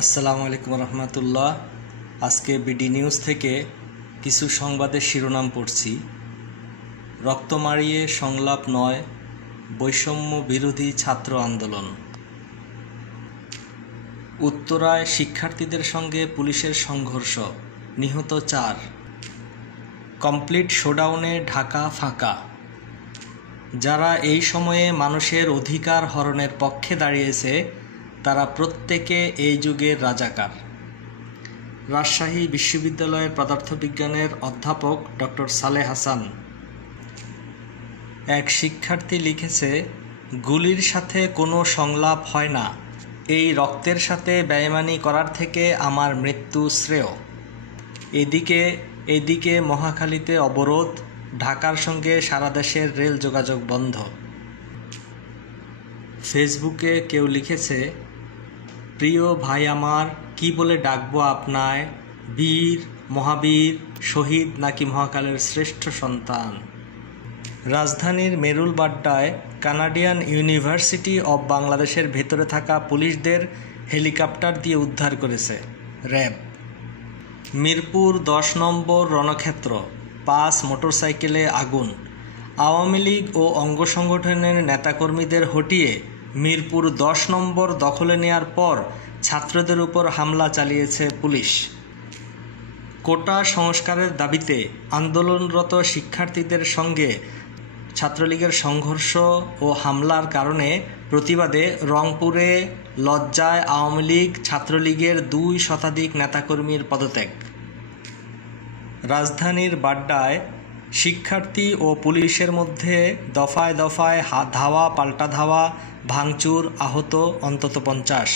আসসালামু আলাইকুম রহমতুল্লাহ। আজকে বিডি নিউজ থেকে কিছু সংবাদের শিরোনাম পড়ছি। রক্ত মারিয়ে সংলাপ নয়, বৈষম্য বিরোধী ছাত্র আন্দোলন। উত্তরায় শিক্ষার্থীদের সঙ্গে পুলিশের সংঘর্ষ, নিহত 4। কমপ্লিট শোডাউনে ঢাকা ফাঁকা। যারা এই সময়ে মানুষের অধিকার হরণের পক্ষে দাঁড়িয়েছে তারা প্রত্যেকে এই যুগের রাজাকার। রাজশাহী বিশ্ববিদ্যালয়ের পদার্থবিজ্ঞানের অধ্যাপক ডক্টর সালেহ হাসান। এক শিক্ষার্থী লিখেছে, গুলির সাথে কোনো সংলাপ হয় না, এই রক্তের সাথে বেঈমানি করার থেকে আমার মৃত্যু শ্রেয়। এদিকে মহাখালীতে অবরোধ, ঢাকার সঙ্গে সারা দেশের রেল যোগাযোগ বন্ধ। ফেসবুকে কেউ লিখেছে, প্রিয় ভাই আমার, কি বলে ডাকবো আপনায়, বীর, মহাবীর, শহীদ নাকি মহাকালের শ্রেষ্ঠ সন্তান। রাজধানীর মেরুলবাড্ডায় কানাডিয়ান ইউনিভার্সিটি অব বাংলাদেশের ভেতরে থাকা পুলিশদের হেলিকপ্টার দিয়ে উদ্ধার করেছে র্যাব। মিরপুর 10 নম্বর রণক্ষেত্র, 5 মোটরসাইকেলে আগুন। আওয়ামী লীগ ও অঙ্গ সংগঠনের নেতাকর্মীদের হটিয়ে মিরপুর 10 নম্বর দখলে নেয়ার পর ছাত্রদের উপর হামলা চালিয়েছে পুলিশ। কোটা সংস্কারের দাবিতে আন্দোলনরত শিক্ষার্থীদের সঙ্গে ছাত্রলীগের সংঘর্ষ ও হামলার প্রতিবাদে রংপুরে লজ্জায় আওয়ামী লীগ ছাত্রলীগের 2 শতাধিক নেতাকর্মীর পদত্যাগ। রাজধানীর বাড্ডায় শিক্ষার্থী ও পুলিশের মধ্যে দফায় দফায় ধাওয়া পাল্টা ধাওয়া, ভাঙচুর, আহত অন্তত 50।